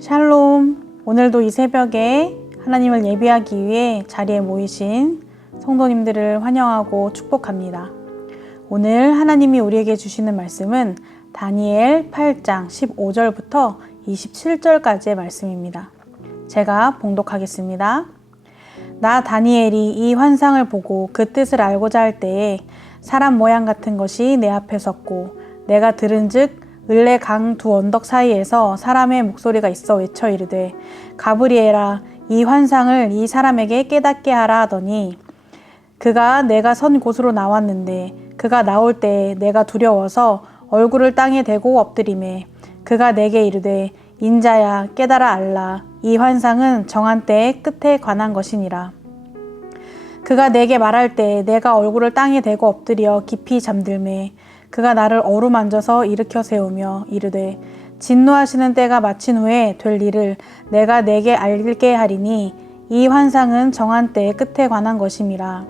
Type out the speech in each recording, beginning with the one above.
샬롬. 오늘도 이 새벽에 하나님을 예배하기 위해 자리에 모이신 성도님들을 환영하고 축복합니다. 오늘 하나님이 우리에게 주시는 말씀은 다니엘 8장 15절부터 27절까지의 말씀입니다. 제가 봉독하겠습니다. 나 다니엘이 이 환상을 보고 그 뜻을 알고자 할 때에 사람 모양 같은 것이 내 앞에 섰고 내가 들은즉 을레 강 두 언덕 사이에서 사람의 목소리가 있어 외쳐 이르되 가브리엘아 이 환상을 이 사람에게 깨닫게 하라 하더니 그가 내가 선 곳으로 나왔는데 그가 나올 때에 내가 두려워서 얼굴을 땅에 대고 엎드리매 그가 내게 이르되 인자야 깨달아 알라 이 환상은 정한 때의 끝에 관한 것이니라. 그가 내게 말할 때 내가 얼굴을 땅에 대고 엎드려 깊이 잠들매 그가 나를 어루만져서 일으켜 세우며 이르되 진노하시는 때가 마친 후에 될 일을 내가 내게 알게 하리니 이 환상은 정한 때의 끝에 관한 것임이라.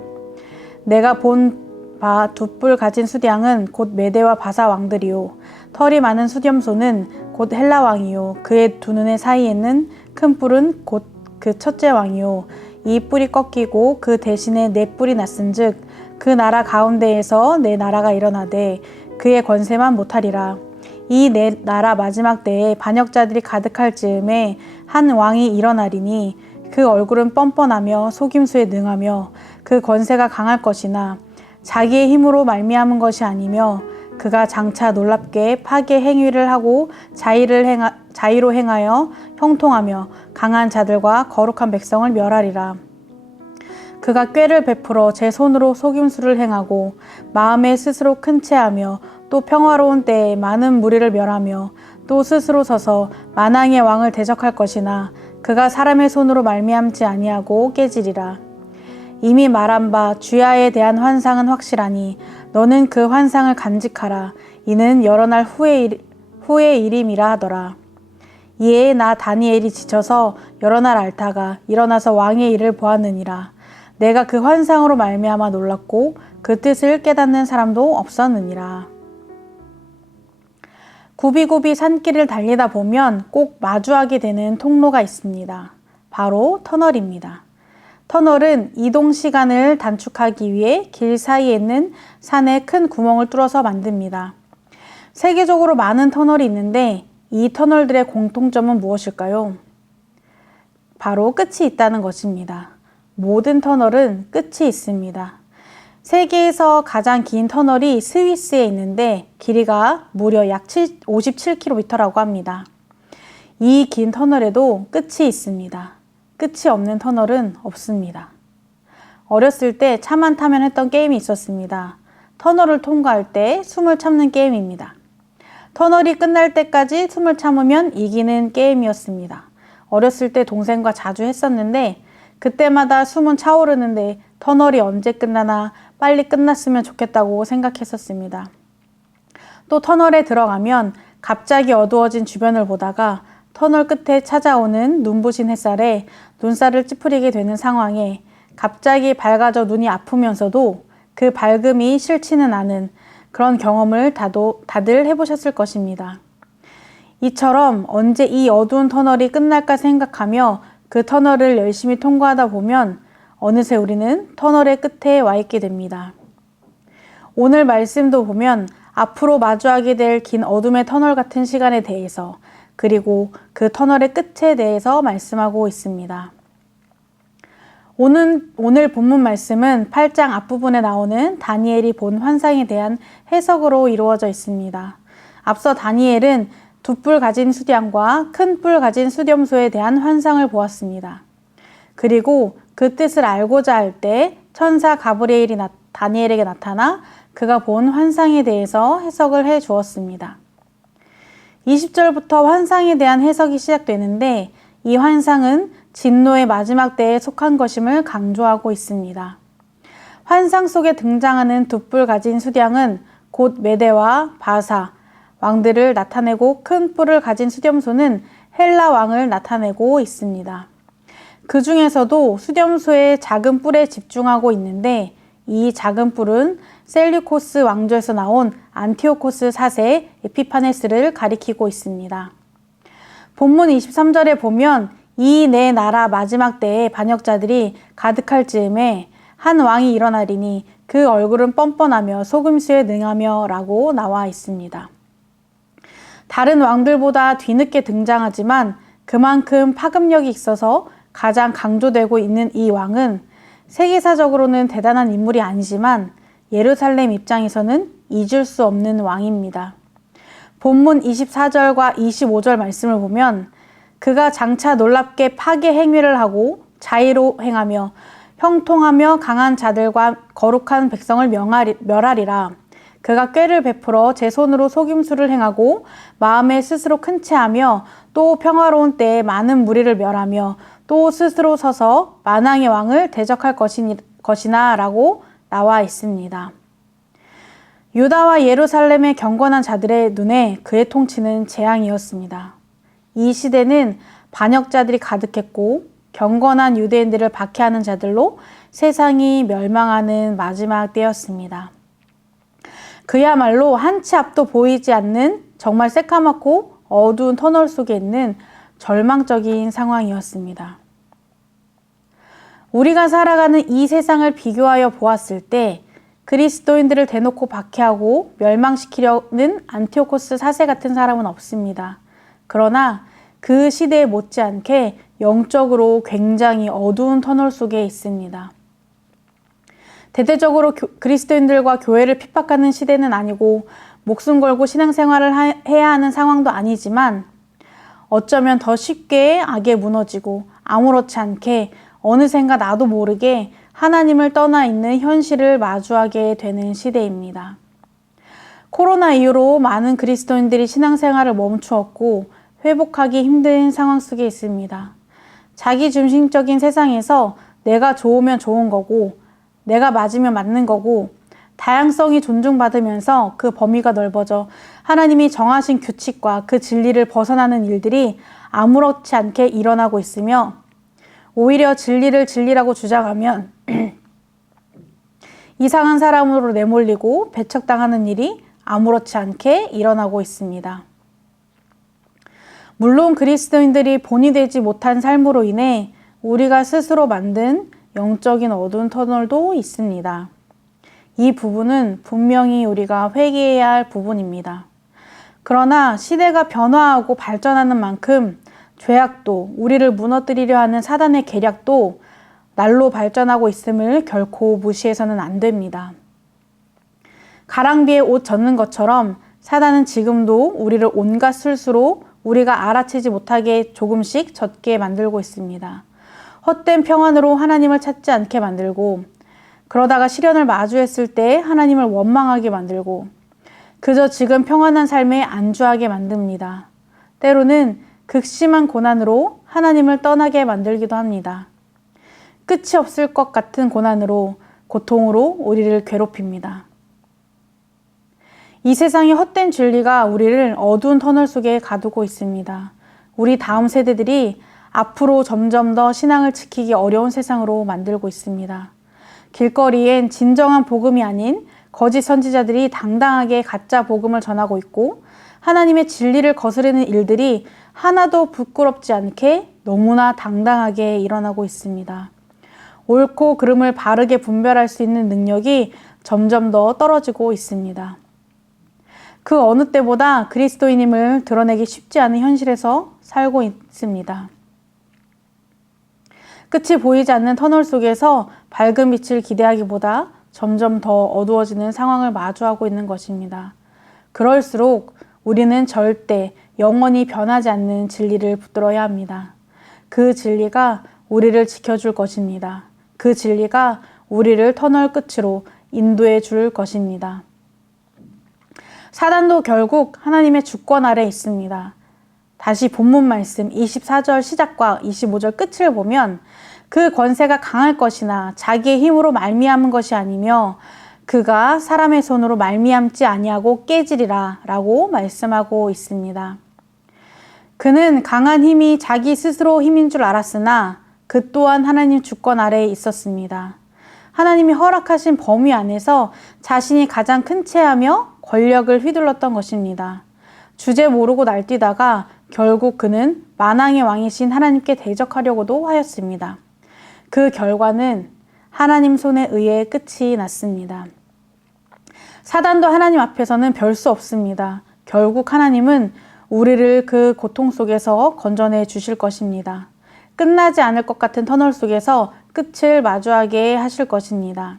내가 본 바 두 뿔 가진 수량은 곧 메대와 바사 왕들이요 털이 많은 수렴소는 곧 헬라 왕이요 그의 두 눈의 사이에는 큰 뿔은 곧 그 첫째 왕이요 이 뿔이 꺾이고 그 대신에 네 뿔이 났은즉 그 나라 가운데에서 내 나라가 일어나되 그의 권세만 못하리라. 이 내 나라 마지막 때에 반역자들이 가득할 즈음에 한 왕이 일어나리니 그 얼굴은 뻔뻔하며 속임수에 능하며 그 권세가 강할 것이나 자기의 힘으로 말미암은 것이 아니며 그가 장차 놀랍게 파괴 행위를 하고 자의로 행하여 형통하며 강한 자들과 거룩한 백성을 멸하리라. 그가 꾀를 베풀어 제 손으로 속임수를 행하고 마음에 스스로 큰 채하며 또 평화로운 때에 많은 무리를 멸하며 또 스스로 서서 만왕의 왕을 대적할 것이나 그가 사람의 손으로 말미암지 아니하고 깨지리라. 이미 말한 바 주야에 대한 환상은 확실하니 너는 그 환상을 간직하라. 이는 여러 날 후의 일임이라 하더라. 이에 나 다니엘이 지쳐서 여러 날 앓다가 일어나서 왕의 일을 보았느니라. 내가 그 환상으로 말미암아 놀랐고 그 뜻을 깨닫는 사람도 없었느니라. 굽이굽이 산길을 달리다 보면 꼭 마주하게 되는 통로가 있습니다. 바로 터널입니다. 터널은 이동 시간을 단축하기 위해 길 사이에 있는 산에 큰 구멍을 뚫어서 만듭니다. 세계적으로 많은 터널이 있는데 이 터널들의 공통점은 무엇일까요? 바로 끝이 있다는 것입니다. 모든 터널은 끝이 있습니다. 세계에서 가장 긴 터널이 스위스에 있는데 길이가 무려 약 57km라고 합니다. 이 긴 터널에도 끝이 있습니다. 끝이 없는 터널은 없습니다. 어렸을 때 차만 타면 했던 게임이 있었습니다. 터널을 통과할 때 숨을 참는 게임입니다. 터널이 끝날 때까지 숨을 참으면 이기는 게임이었습니다. 어렸을 때 동생과 자주 했었는데 그때마다 숨은 차오르는데 터널이 언제 끝나나 빨리 끝났으면 좋겠다고 생각했었습니다. 또 터널에 들어가면 갑자기 어두워진 주변을 보다가 터널 끝에 찾아오는 눈부신 햇살에 눈살을 찌푸리게 되는 상황에 갑자기 밝아져 눈이 아프면서도 그 밝음이 싫지는 않은 그런 경험을 다들 해보셨을 것입니다. 이처럼 언제 이 어두운 터널이 끝날까 생각하며 그 터널을 열심히 통과하다 보면 어느새 우리는 터널의 끝에 와 있게 됩니다. 오늘 말씀도 보면 앞으로 마주하게 될 긴 어둠의 터널 같은 시간에 대해서 그리고 그 터널의 끝에 대해서 말씀하고 있습니다. 오늘 본문 말씀은 8장 앞부분에 나오는 다니엘이 본 환상에 대한 해석으로 이루어져 있습니다. 앞서 다니엘은 두 뿔 가진 수량과 큰 뿔 가진 수렴소에 대한 환상을 보았습니다. 그리고 그 뜻을 알고자 할 때 천사 가브리엘이 다니엘에게 나타나 그가 본 환상에 대해서 해석을 해 주었습니다. 20절부터 환상에 대한 해석이 시작되는데 이 환상은 진노의 마지막 때에 속한 것임을 강조하고 있습니다. 환상 속에 등장하는 두 뿔 가진 수량은 곧 메대와 바사 왕들을 나타내고 큰 뿔을 가진 수렴소는 헬라 왕을 나타내고 있습니다. 그 중에서도 수렴소의 작은 뿔에 집중하고 있는데 이 작은 뿔은 셀류코스 왕조에서 나온 안티오코스 4세 에피파네스를 가리키고 있습니다. 본문 23절에 보면 이 내 나라 마지막 때에 반역자들이 가득할 즈음에 한 왕이 일어나리니 그 얼굴은 뻔뻔하며 속임수에 능하며 라고 나와 있습니다. 다른 왕들보다 뒤늦게 등장하지만 그만큼 파급력이 있어서 가장 강조되고 있는 이 왕은 세계사적으로는 대단한 인물이 아니지만 예루살렘 입장에서는 잊을 수 없는 왕입니다. 본문 24절과 25절 말씀을 보면 그가 장차 놀랍게 파괴 행위를 하고 자의로 행하며 형통하며 강한 자들과 거룩한 백성을 멸하리라. 그가 꾀를 베풀어 제 손으로 속임수를 행하고 마음에 스스로 큰 채하며 또 평화로운 때에 많은 무리를 멸하며 또 스스로 서서 만왕의 왕을 대적할 것이나 라고 나와 있습니다. 유다와 예루살렘의 경건한 자들의 눈에 그의 통치는 재앙이었습니다. 이 시대는 반역자들이 가득했고 경건한 유대인들을 박해하는 자들로 세상이 멸망하는 마지막 때였습니다. 그야말로 한 치 앞도 보이지 않는 정말 새까맣고 어두운 터널 속에 있는 절망적인 상황이었습니다. 우리가 살아가는 이 세상을 비교하여 보았을 때 그리스도인들을 대놓고 박해하고 멸망시키려는 안티오코스 4세 같은 사람은 없습니다. 그러나 그 시대에 못지않게 영적으로 굉장히 어두운 터널 속에 있습니다. 대대적으로 그리스도인들과 교회를 핍박하는 시대는 아니고 목숨 걸고 신앙생활을 해야 하는 상황도 아니지만 어쩌면 더 쉽게 악에 무너지고 아무렇지 않게 어느샌가 나도 모르게 하나님을 떠나 있는 현실을 마주하게 되는 시대입니다. 코로나 이후로 많은 그리스도인들이 신앙생활을 멈추었고 회복하기 힘든 상황 속에 있습니다. 자기 중심적인 세상에서 내가 좋으면 좋은 거고 내가 맞으면 맞는 거고 다양성이 존중받으면서 그 범위가 넓어져 하나님이 정하신 규칙과 그 진리를 벗어나는 일들이 아무렇지 않게 일어나고 있으며 오히려 진리를 진리라고 주장하면 이상한 사람으로 내몰리고 배척당하는 일이 아무렇지 않게 일어나고 있습니다. 물론 그리스도인들이 본이 되지 못한 삶으로 인해 우리가 스스로 만든 영적인 어두운 터널도 있습니다. 이 부분은 분명히 우리가 회개해야 할 부분입니다. 그러나 시대가 변화하고 발전하는 만큼 죄악도 우리를 무너뜨리려 하는 사단의 계략도 날로 발전하고 있음을 결코 무시해서는 안 됩니다. 가랑비에 옷 젖는 것처럼 사단은 지금도 우리를 온갖 술수로 우리가 알아채지 못하게 조금씩 젖게 만들고 있습니다. 헛된 평안으로 하나님을 찾지 않게 만들고 그러다가 시련을 마주했을 때 하나님을 원망하게 만들고 그저 지금 평안한 삶에 안주하게 만듭니다. 때로는 극심한 고난으로 하나님을 떠나게 만들기도 합니다. 끝이 없을 것 같은 고난으로 고통으로 우리를 괴롭힙니다. 이 세상의 헛된 진리가 우리를 어두운 터널 속에 가두고 있습니다. 우리 다음 세대들이 앞으로 점점 더 신앙을 지키기 어려운 세상으로 만들고 있습니다. 길거리엔 진정한 복음이 아닌 거짓 선지자들이 당당하게 가짜 복음을 전하고 있고 하나님의 진리를 거스르는 일들이 하나도 부끄럽지 않게 너무나 당당하게 일어나고 있습니다. 옳고 그름을 바르게 분별할 수 있는 능력이 점점 더 떨어지고 있습니다. 그 어느 때보다 그리스도인임을 드러내기 쉽지 않은 현실에서 살고 있습니다. 끝이 보이지 않는 터널 속에서 밝은 빛을 기대하기보다 점점 더 어두워지는 상황을 마주하고 있는 것입니다. 그럴수록 우리는 절대 영원히 변하지 않는 진리를 붙들어야 합니다. 그 진리가 우리를 지켜줄 것입니다. 그 진리가 우리를 터널 끝으로 인도해 줄 것입니다. 사단도 결국 하나님의 주권 아래 있습니다. 다시 본문 말씀 24절 시작과 25절 끝을 보면 그 권세가 강할 것이나 자기의 힘으로 말미암은 것이 아니며 그가 사람의 손으로 말미암지 아니하고 깨지리라 라고 말씀하고 있습니다. 그는 강한 힘이 자기 스스로 힘인 줄 알았으나 그 또한 하나님 주권 아래에 있었습니다. 하나님이 허락하신 범위 안에서 자신이 가장 큰 채하며 권력을 휘둘렀던 것입니다. 주제 모르고 날뛰다가 결국 그는 만왕의 왕이신 하나님께 대적하려고도 하였습니다. 그 결과는 하나님 손에 의해 끝이 났습니다. 사단도 하나님 앞에서는 별 수 없습니다. 결국 하나님은 우리를 그 고통 속에서 건져내 주실 것입니다. 끝나지 않을 것 같은 터널 속에서 끝을 마주하게 하실 것입니다.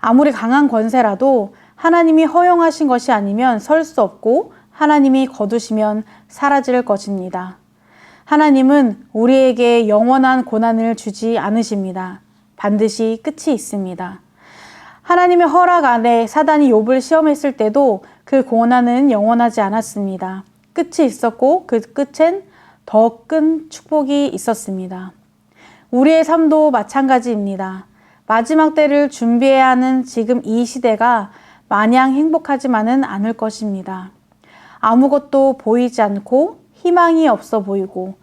아무리 강한 권세라도 하나님이 허용하신 것이 아니면 설 수 없고 하나님이 거두시면 사라질 것입니다. 하나님은 우리에게 영원한 고난을 주지 않으십니다. 반드시 끝이 있습니다. 하나님의 허락 안에 사단이 욥을 시험했을 때도 그 고난은 영원하지 않았습니다. 끝이 있었고 그 끝엔 더 큰 축복이 있었습니다. 우리의 삶도 마찬가지입니다. 마지막 때를 준비해야 하는 지금 이 시대가 마냥 행복하지만은 않을 것입니다. 아무것도 보이지 않고 희망이 없어 보이고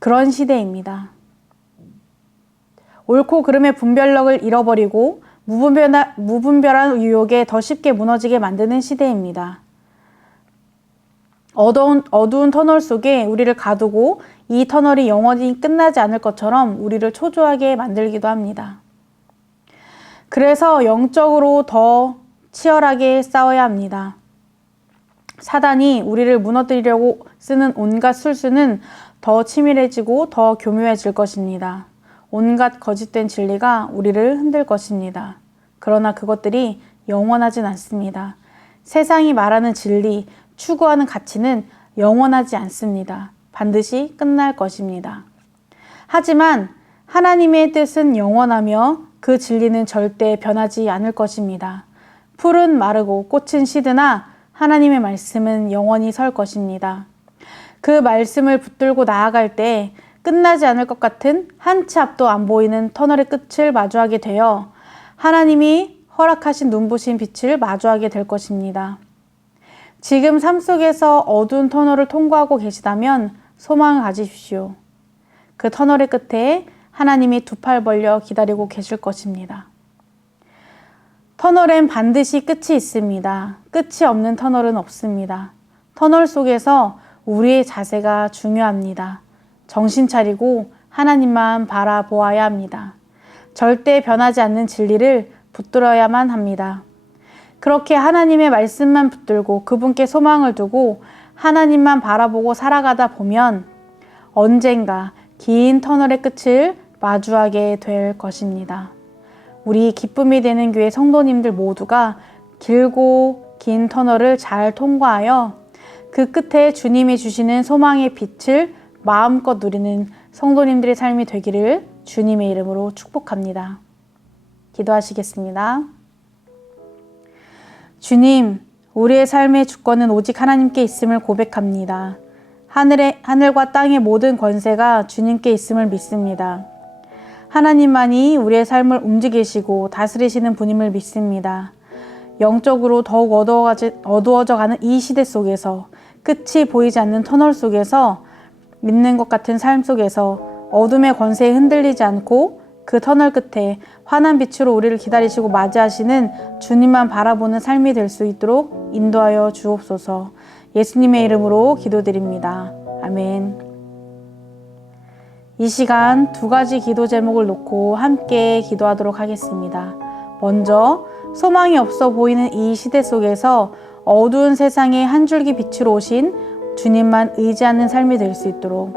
그런 시대입니다. 옳고 그름의 분별력을 잃어버리고 무분별한 유혹에 더 쉽게 무너지게 만드는 시대입니다. 어두운 터널 속에 우리를 가두고 이 터널이 영원히 끝나지 않을 것처럼 우리를 초조하게 만들기도 합니다. 그래서 영적으로 더 치열하게 싸워야 합니다. 사단이 우리를 무너뜨리려고 쓰는 온갖 술수는 더 치밀해지고 더 교묘해질 것입니다. 온갖 거짓된 진리가 우리를 흔들 것입니다. 그러나 그것들이 영원하진 않습니다. 세상이 말하는 진리, 추구하는 가치는 영원하지 않습니다. 반드시 끝날 것입니다. 하지만 하나님의 뜻은 영원하며 그 진리는 절대 변하지 않을 것입니다. 풀은 마르고 꽃은 시드나 하나님의 말씀은 영원히 설 것입니다. 그 말씀을 붙들고 나아갈 때 끝나지 않을 것 같은 한 치 앞도 안 보이는 터널의 끝을 마주하게 되어 하나님이 허락하신 눈부신 빛을 마주하게 될 것입니다. 지금 삶 속에서 어두운 터널을 통과하고 계시다면 소망을 가지십시오. 그 터널의 끝에 하나님이 두 팔 벌려 기다리고 계실 것입니다. 터널엔 반드시 끝이 있습니다. 끝이 없는 터널은 없습니다. 터널 속에서 우리의 자세가 중요합니다. 정신 차리고 하나님만 바라보아야 합니다. 절대 변하지 않는 진리를 붙들어야만 합니다. 그렇게 하나님의 말씀만 붙들고 그분께 소망을 두고 하나님만 바라보고 살아가다 보면 언젠가 긴 터널의 끝을 마주하게 될 것입니다. 우리 기쁨이 되는 교회 성도님들 모두가 길고 긴 터널을 잘 통과하여 그 끝에 주님이 주시는 소망의 빛을 마음껏 누리는 성도님들의 삶이 되기를 주님의 이름으로 축복합니다. 기도하시겠습니다. 주님, 우리의 삶의 주권은 오직 하나님께 있음을 고백합니다. 하늘과 땅의 모든 권세가 주님께 있음을 믿습니다. 하나님만이 우리의 삶을 움직이시고 다스리시는 분임을 믿습니다. 영적으로 더욱 어두워져가는 이 시대 속에서 끝이 보이지 않는 터널 속에서 믿는 것 같은 삶 속에서 어둠의 권세에 흔들리지 않고 그 터널 끝에 환한 빛으로 우리를 기다리시고 맞이하시는 주님만 바라보는 삶이 될 수 있도록 인도하여 주옵소서. 예수님의 이름으로 기도드립니다. 아멘. 이 시간 두 가지 기도 제목을 놓고 함께 기도하도록 하겠습니다. 먼저 소망이 없어 보이는 이 시대 속에서 어두운 세상에 한 줄기 빛으로 오신 주님만 의지하는 삶이 될 수 있도록,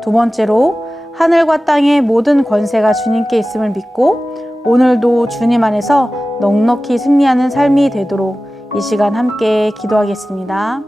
두 번째로 하늘과 땅의 모든 권세가 주님께 있음을 믿고 오늘도 주님 안에서 넉넉히 승리하는 삶이 되도록 이 시간 함께 기도하겠습니다.